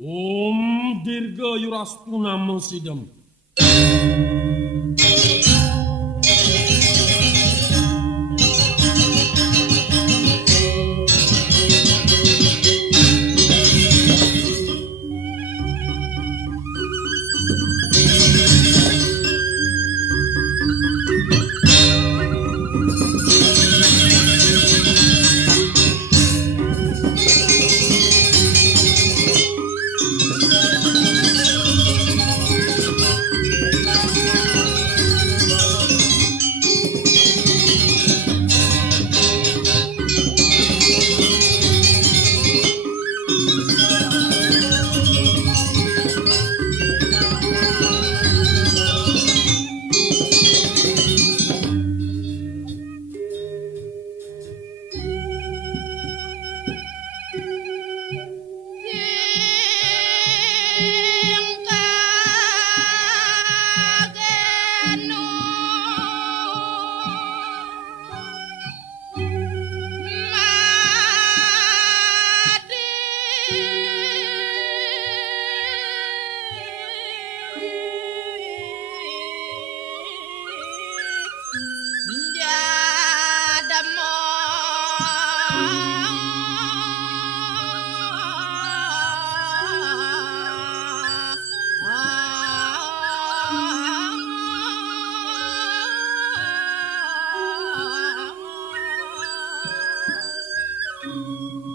Om Dirga Yurastuna Mesidem.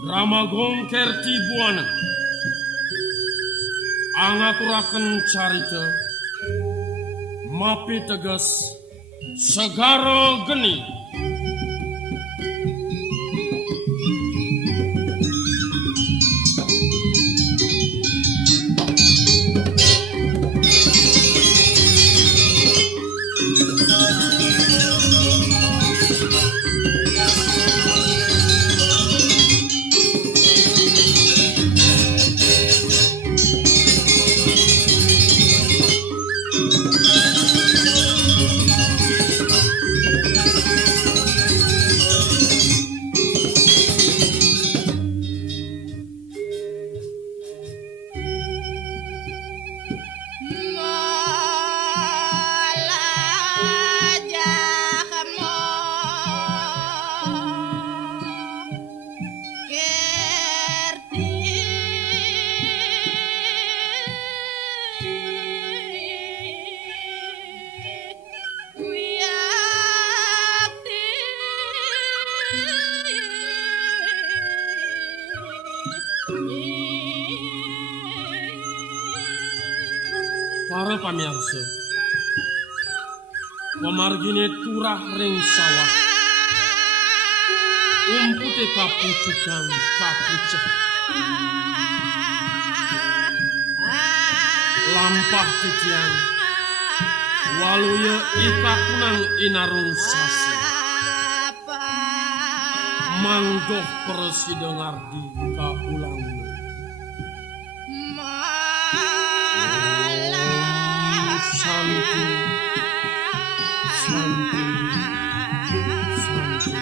Ramagong Kerti Buana angaturaken carita mapi tegas segara geni. Para pamirsa, pamargine turah ring sawah, umpute kapucukan kapucek, lampah titian, waluya ikakunang inarung sasi, manggoh persidengardi kaulang. Santi, Santi, Santi.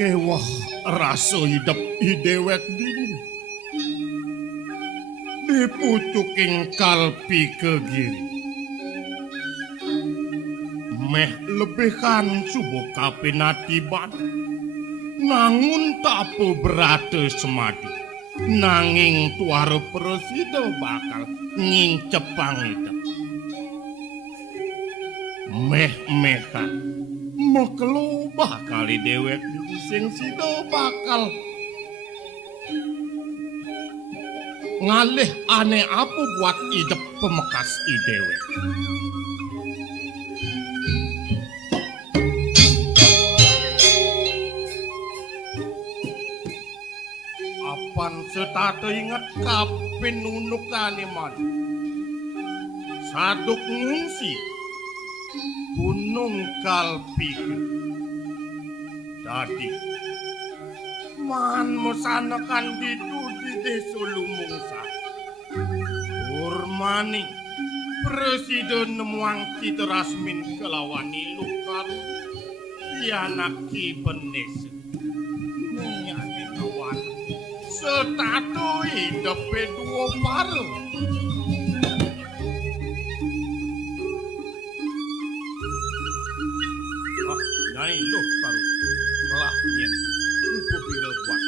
Kewah rasa hidup idewek dini diputuking kalpi kegiri meh lebihan subuh kapinatiban nangun tapo berate semadi nanging tuar presida bakal ngincepang itu. Meh-mehan mekelo bakal dewek sing sida bakal ngalih aneh apa buat idep pemekas idewek. Apan setata ingat kapin nunukane man saduk ngungsi gunung kalpi dadi man mesanakan ditu di desa Lumungsa Urmani Presiden nemuang kita rasmin kelawani lukar pianaki benes nyaki kawan setatu hidupe dua bareng. Nyai lukar melahnya upo biro buat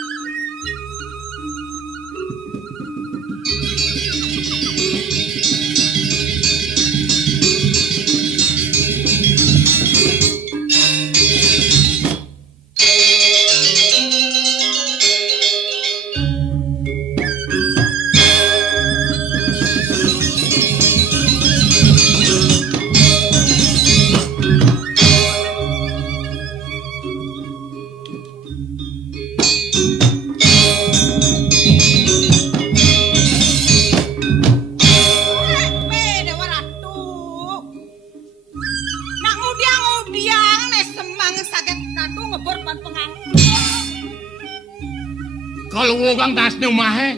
Kaluwogang tas ni umahe.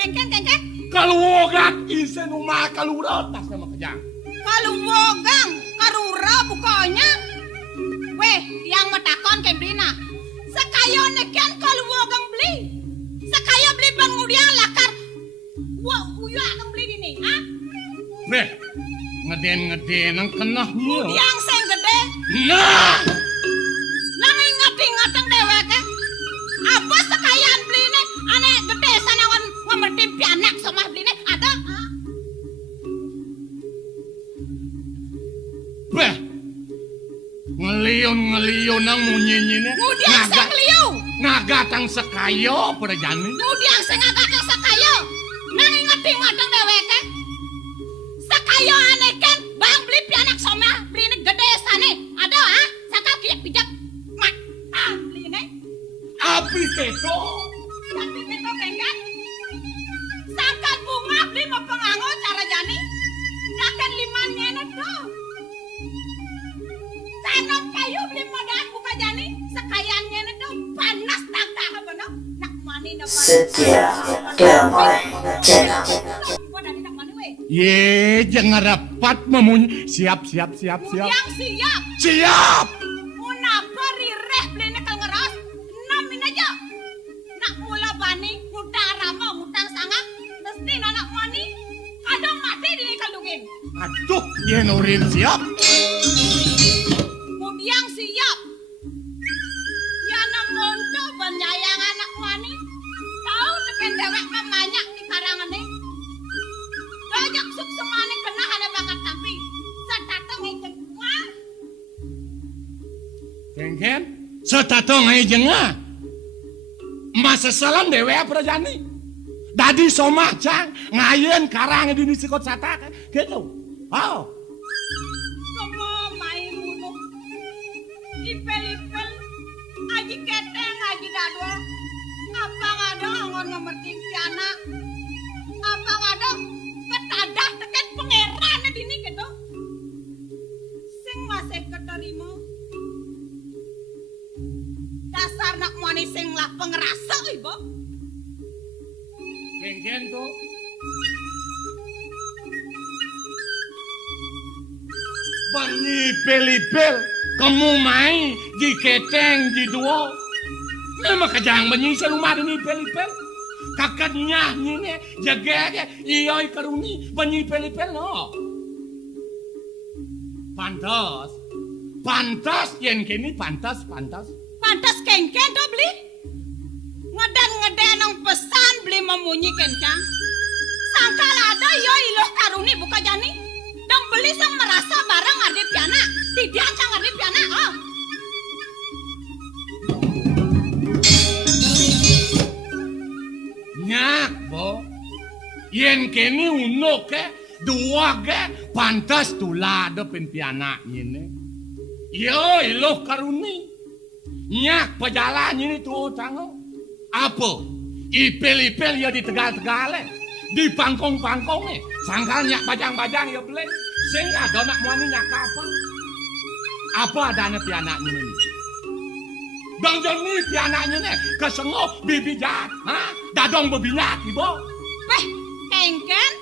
Kengken. Kaluwogang isen umah kalura tas na makajang. Kaluwogang karura bukannya. Weh, yang matakon kembrina. Sakayo neken kaluwogang beli. Sakayo beli bang mudiang lakar. Wah, uya akan beli dini, ha? Weh, ngeden ang kenah niyo. Mudiang sing gede. Nah! Nang ingat-ingatang dewek eh. Apa sekalian beli ini? Aneh gede sana ngemertim pianak sama beli ini. Ada? Beh, ngelion ang munyinyine. Mudiang saya ngeliu. Ngagatang sekayo pada jani. Mudiang saya ngagatang sakayo. Nang ingat-ingatang dewek eh. Sakayo aneh kan bang beli pianak sama beli ini gede sana. Ada? Sakal kiyak pijak. Beli ini. Api keto. Tapi kita kan sangkat bunga beli mau pengango cara jani nakan limannya itu tanam kayu beli modal buka jani sekayannya itu panas tangkah benar nak mani Setia Damai Channel. Ye, jangan rapat memunyi. Siap. Yang siap Siap. munapa rireh beli nekal ngeras namin aja nak mula bani ngutang rama ngutang sangak mesti anak mani kadang mati di kaldungin Aduh, ye nurin siap. Mudiang siap yana monto benyayang anak mani tahu teken dewek memanyak di karangan nih gajak suk semane kena ada banget tapi sadatang ngejeng Kengken, setatong ay jenga. Masa salam dewe prajani. Dadi somacang ngayen karang di sikot sataka. Gitu. Oh. kamu main mulu ipel-ipel aji keteng aji dadwa apa ngado ngon ngemerti piana apa ngado ketadah teken pangeran dini gitu sing masih keterima dasar nak mani sing lah pengerasa ibu Kengken tuh. Banyi pelipel, kamu main di keteng di dua. Nama kajang banyi selumah ini pelipel. Kakaknya ini jaga iya karuni banyi pelipel no. Pantas yang kini pantas. pantas kengken tuh beli ngeden nang pesan beli memunyi kencang. Sangkal ada yo iloh karuni buka jani. Dong beli sang merasa barang ardi piana. Tidak cang ardi piana. Oh. Nyak, Bo. Yen kene uno ke dua ke pantas tulada pen piana ini. Yo iloh karuni. Nyak pejalan ini tuh tango. Apa? Ipel-ipel ya di tegal-tegale. Di pangkong-pangkongnya. Sangkal nyak bajang-bajang ya beli. Sehingga ada nak muani nyak apa? Apa adanya pianaknya ini? Dong joni pianaknya ini kesengok bibi jahat. Hah? Dadong bebinyak, Ibu. Weh, kengken.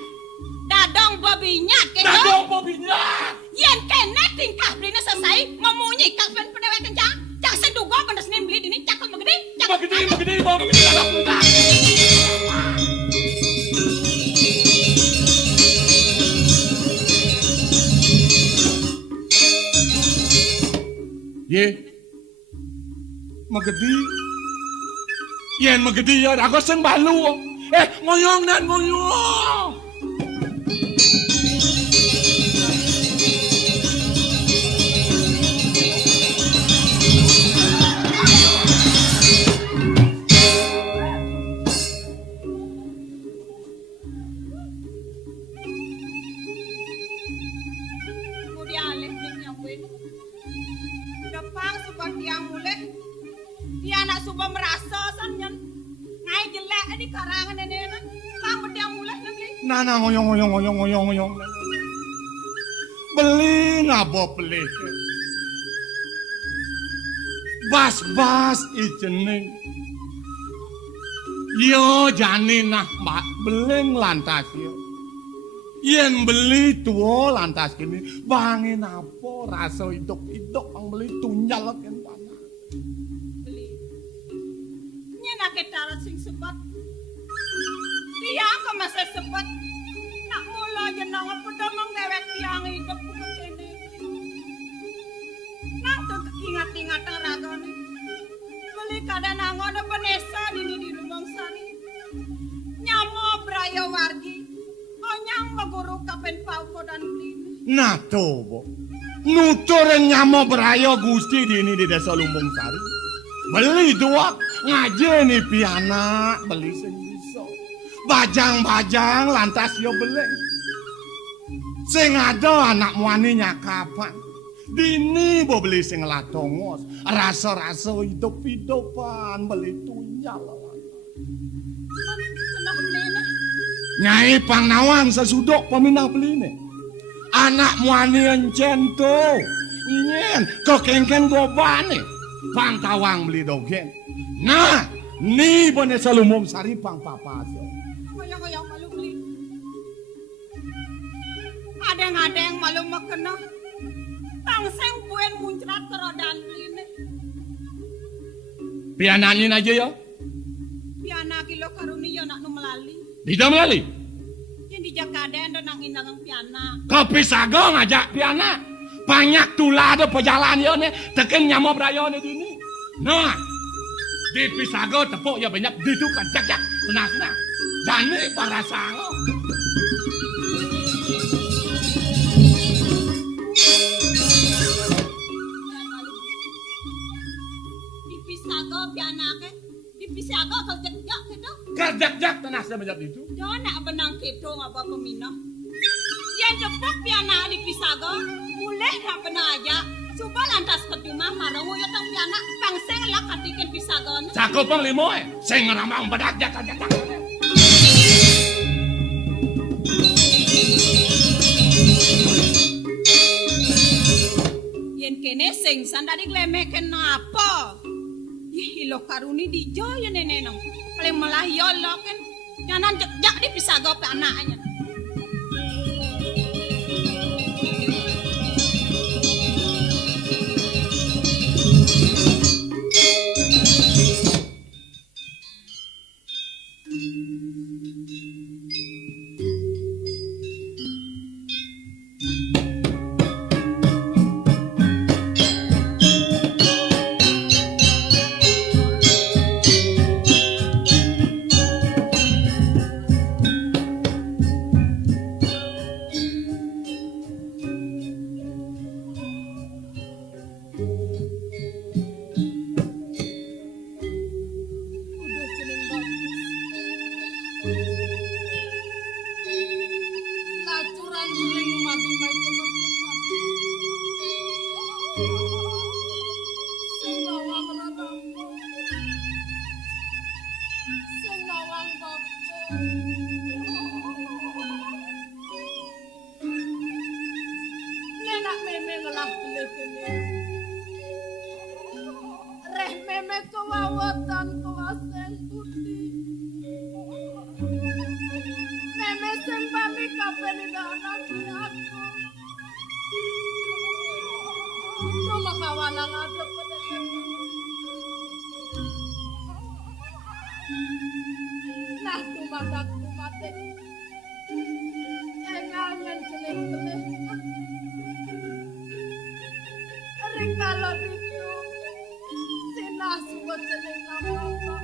Dadong babinya kengken. Dadong bebinyak. Yen kene tingkah belinya selesai memunyi kalpen pedewek kencang. Cak sedugo pendes nih beli dini cakap begede. Begede, Ibu. Begede, dadong bebinyak. Ye, magedi. Yen magedi ya, aku seng balu. Ngoyong dan ngoyong. Yang mulai dia anak suba merasa sanyan ngai jelek di karangan nenek kamu dia mulai nanti Nana ngoyong. Beli ngabo beli. Bas ijeneng. Yo jani nah mbak beling lantas yo. Yen beli tuwo lantas kini bangin apa rasa idok ang beli tunyal ken tanah. Beli. Nyena ketara sing sebat. Dia ke masa sebat. Nak mula jenang pedamang dewek tiang hidup ke kene. Nak tuh ingat-ingat ragone. Beli kada nangono penesa dini di Lumbang Sari. Nyamo Brayo Wargi. Onyang maguru kapen pauko dan beli. Nah tuh, Bo. Nuturin nyamo berayo gusti dini di desa Lumbung Sari. Beli dua ngajeni piana beli senjiso. Bajang-bajang lantas yo beli. Sing ada anak muani nyakapan. Dini bo beli sing latongos. Rasa-rasa hidup-hidupan beli tunyal. Kenapa beli ini? Nyai Pangnawang sesudok peminah beli ini. Anak muani encen tuh. Nyen kekengken gobane. Pangtawang beli dogen. Nah, ni bone Lumbung Sari pang papase. Koyong malu beli. Adeng-adeng malu makena. Tangseng buen muncrat kerodan beli ini. Piananin aja ya. Piana kilo karuni yo nak numelali. Tidak melali. Yang di Jakaden dan nang indangang piana. Kepisago ngajak piana. Banyak tulada pejalan yo ne. Teken nyamo brayo ne dini. Nah, di Pisago tepuk ya banyak ditukan. Jak. Senang. Jani para sango. Di Pisago piana ke. Di Pisago kerjak gitu. Kerjak tenang sebanyak itu. Jangan nak benang gitu ngapa peminah. Yang cepat piana di Pisago. Boleh nak benang aja. Coba lantas ke rumah marungu ya tang piana. Pangseng lah katikin Pisago. Cakep pang limoy. Sing ngeramang bedak jak. Yen kene sing sandari glemeken apa? Ih ilo karuni di joyo nenenong. Paling malah yolo kan. Nyanan jak di Pisago pe anaknya. lanang adep pedeken. Nah dumadak dumatek engangan jelek-jelek. Rikala itu sinah suwet jelek apa-apa.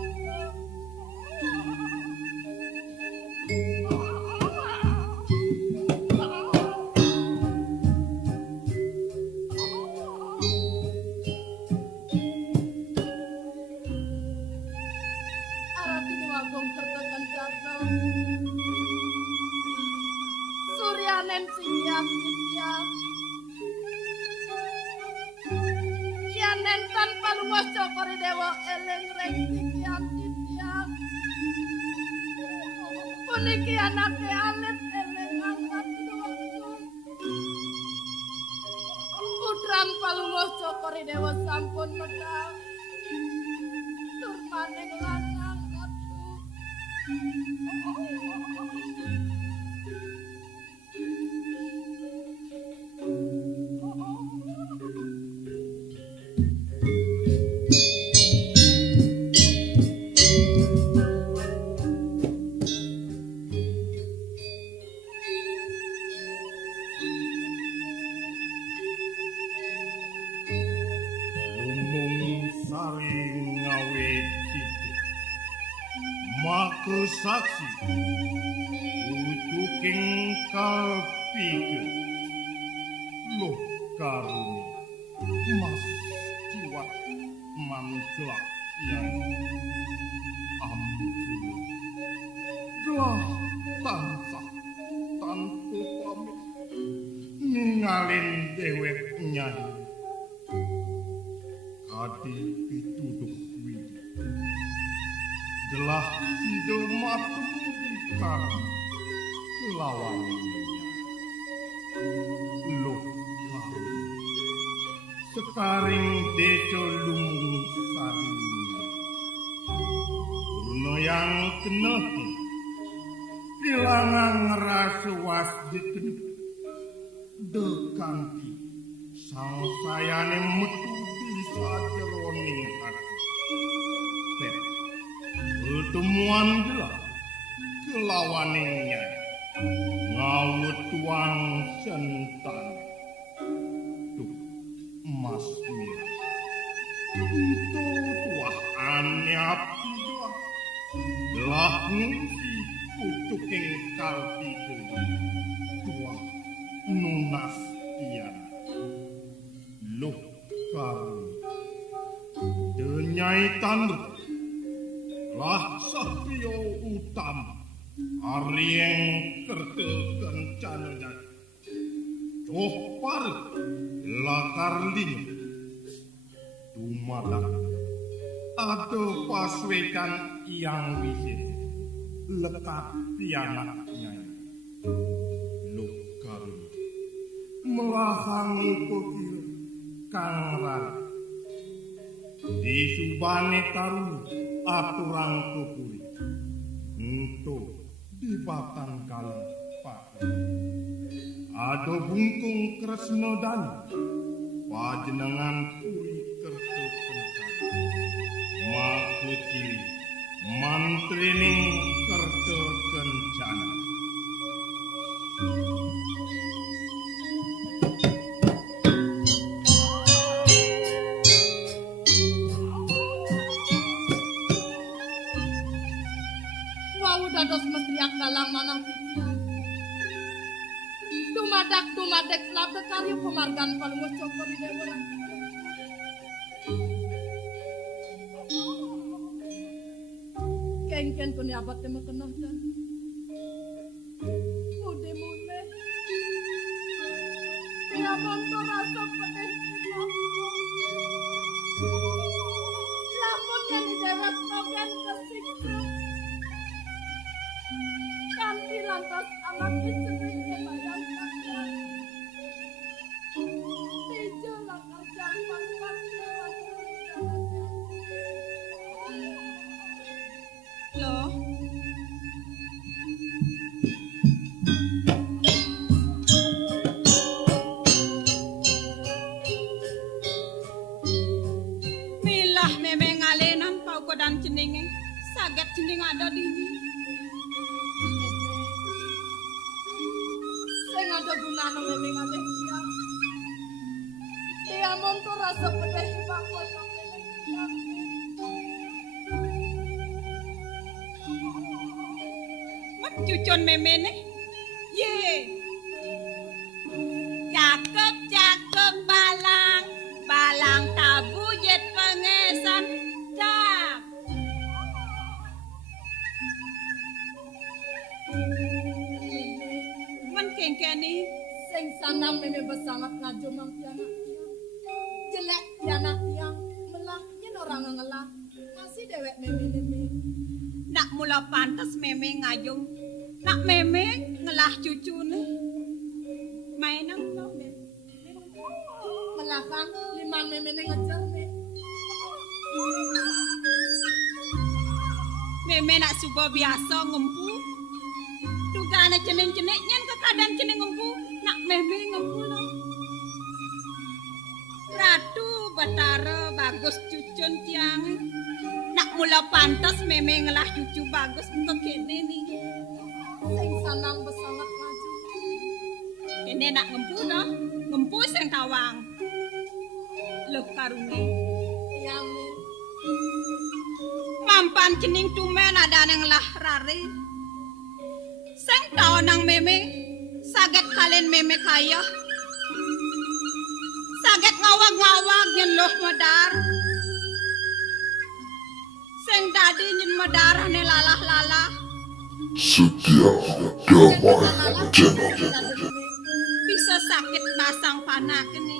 Suryanen singgah tiang Yanen tanpa luas cokori dewa eleng reng tiang puniki anake alit eleng angkat doang putram palungos cokori dewa sampun medal turmaning lanang atu. Saksi utuking kalpikeun loh karuni mas jiwa manglak yang ampun gelah tansah tanpa pamit ningalin dewek nyai adi pituduh widi gelah sido matu dikarang kelawannya loh karuni sekaring deso lumung sarinya urno yang keneti ilangan rasuas diken dekanti sang sayane metu bisa jeroning hati pertemuan gelah kelawaningnya ngawut tuang sentan tuh mas mira itu tuah anyap tuah gelah ngungsi utuking kalti tuah nunas tian loh karuni denyai tanduk lah satrio utama Aryeng kerta kencana Joh parut lakar lima Dumadak Ado paswedan yang wisis lekat tianaknya Lukarun melahangi pokil kang rara di subane taruni aturan kupuri untuk di batan kali pak ado bungkung kresno dani pajenengan puri kerto kencana maku ciri mantrining kerto kencana dados mestriak dalang manang pikiran. Dumadak labe karya pemargan palungos cokori dewa. Kengken kuni abad temu kenal dan mude Pia monto rasa pedih lamun yang dideret noken kesiksa kanti lantas amat diseneng kebayang panjang tijo lakar jampang panjang loh kodan jenenge saged jeneng ada dini. Sing ada gunane meme kalih tiyang. Tiyang montor rasa pedih pangkon tiyang. Cucun memene ye cakep balang tabu jet pengesan cak men kengkeni Sing sanang meme besangat ngajo mang pianak tiyang. Jelek pianak tiyang melah yen orang ngelah. Masih dewek meme. nak mula pantes meme ngajung nak meme ngelah cucune mainan lo Melah kan liman meme ngejar me. meme nak suba biasa ngempu dugane jeneng-jeneng nyen kekadan jeneng ngempu nak meme ngempu lo Ratu Batara bagus cucun tiang nak mula pantas meme ngelah cucu bagus kekene nih Sing sanang besangat ngajo. kene nak ngempu sing tawang leh karuni Tiyang me. mampan cening tumen ada nang lah rare sing tau nang meme saget kalen meme kaya saget ngawag-ngawag yen loh medar sing dadi nyen medar ne lalah-lalah Setia Damai Channel. bisa sakit basang panah kene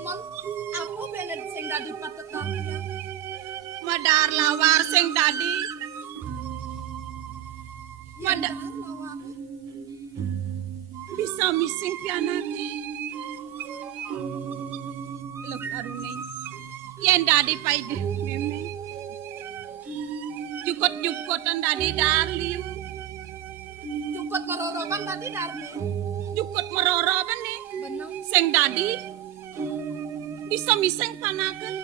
Mon aku bener sing dadi patetan tiyang. medar lawar sing dadi medar Lawar. bisa mising pianake lek arune yen dadi paide meme jukot-jukotan dadi darliu Cukut merorokan tadi darme. jukot meroro bene Benang. sing dadi bisa mising panaken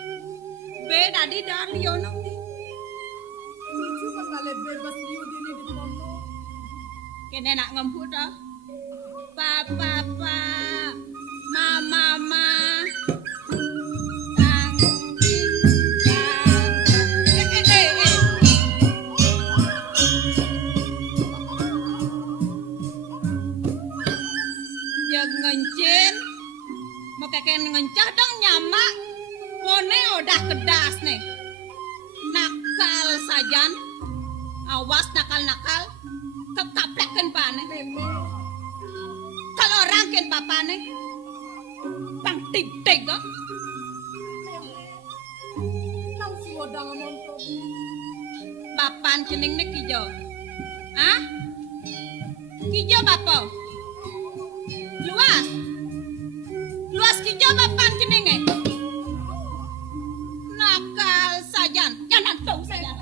be dadi darliu nang di Lucu kan kali bebas liu dini di kono. kene nak ngempu to papa mama ngencin mau kakek ngencah dong nyamak kone udah kedas nih nakal sajan awas nakal kekapleken pane kalau orang ken papane bang tik kok Nang si wadang montok. bapan cening nek kijo hah kijo bapo luas kijo bapan jenenge nakal sajan jangan tong sajan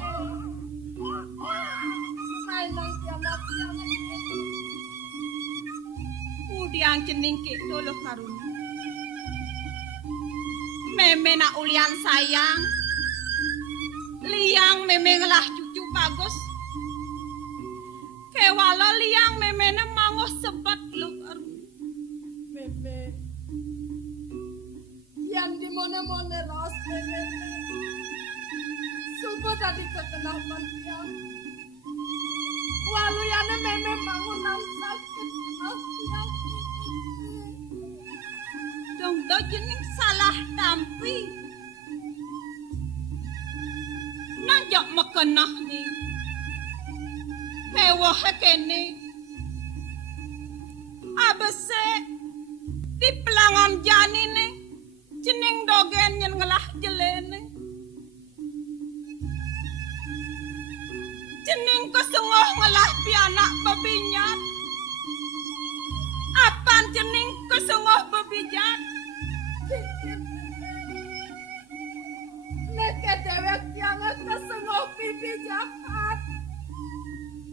Main nang kiamat yang udiang cening ke dolo karun meme nak ulian sayang liang meme ngelah cucu bagus kewala liang meme na mangoh sebat lu karun bebe. Yang di mana ros bebe. Subuh tadi kekenapan yang. Walu yang meme bangun nang sakit yang. dong do jening salah tampi nanjak mekenah ni mewah kene abese di pelangan jani ni jening dogen yen ngelah jelene jening kesengoh ngelah pianak babinyat apan jening kesengoh babijat Neke dewek yang kesengoh pipi jahat.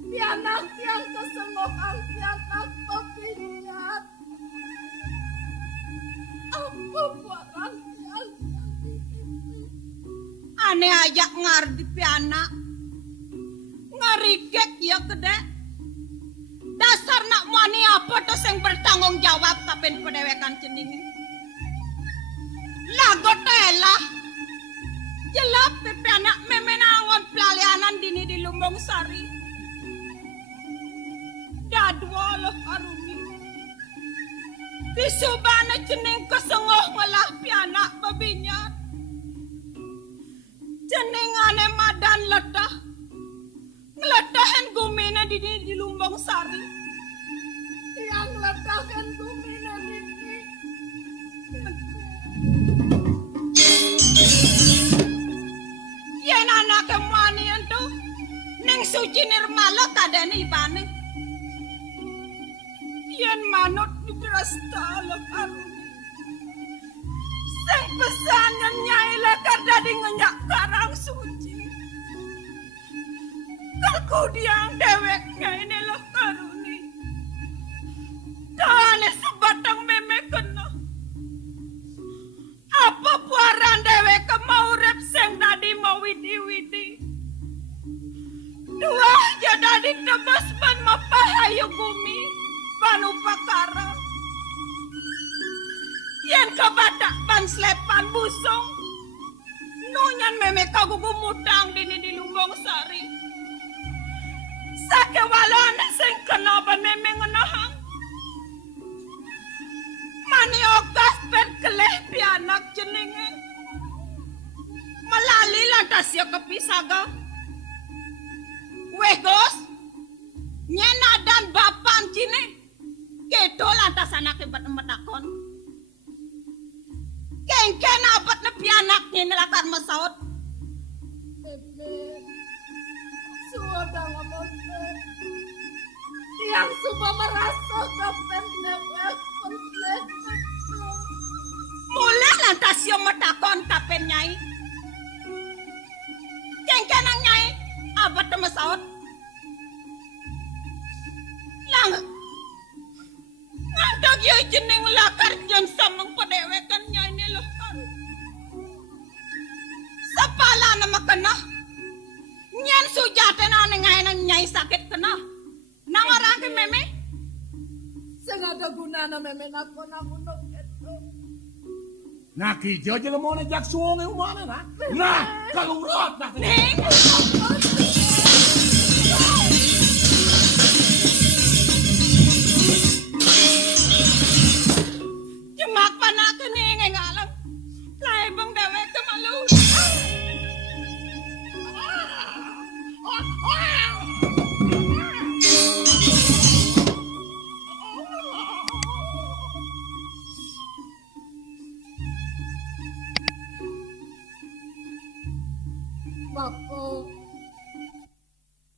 Pianak yang kesengohan pianak pipinyat. Apa buatan yang Mane ajak ngardi pianak. Ngerigek ya kedek. Dasar nak mani apa tuh yang bertanggung jawab kapan pedewekan ceningin. Lago telah. Jelap pianak memenangon pelalianan dini di Lumbung Sari. Dadwa loh karuni. Disubana cening kesengoh ngelah pianak babinyat. Ceningane madan letah. Ngeletahan gumina di Lumbung Sari. Yang letakkan gumina ini. Yen anak kemani itu ning suci nirmala kadane ibane. Yen manut didrasta lo karuni. Sing pesanan nyai lekar dadi ngenyak karang suci. Kalku diang deweknya ini lo karuni. Dane sebatang meme kena. Apa puaran dewek mau rep seng tadi mau widi-widi. Dua aja tadi tebas ban mapahayu bumi. Banu pakara. Yen kebadak ban slepan busung. Nunyan meme kagugu mutang dini di Lumbung Sari. Sakewalan sing kena ban meme ngenahang. Mani ogas pen keleh pianak jenenge. Melali lantas ya kepisaga. Weh gos. Nyena dan bapan cine. Kedo lantas anak hebat emetakon. Kengken apat ne pianak nyelakan mesaut. Bebe. Sudah ngomong. Yang suka merasa kapan dewek. Mulai lantas yang metakon kapen nyai. Kengkenang nyai. Abad temesaut. Lang. Ngantak ya jeneng lakar jam samang pedewekan nyai ni loh kan. Sepala nama kena. Nyan sujatan aneh nang nyai sakit kena. Nang orang ke meme. Sengaja guna na meme nakon itu. Nah kijo aja lo mau nejak suonge umana nah. Nah kalau urut nah. Neng. Jemak panak ke neng ngalang. Lai bang dewek ke malu. Bapak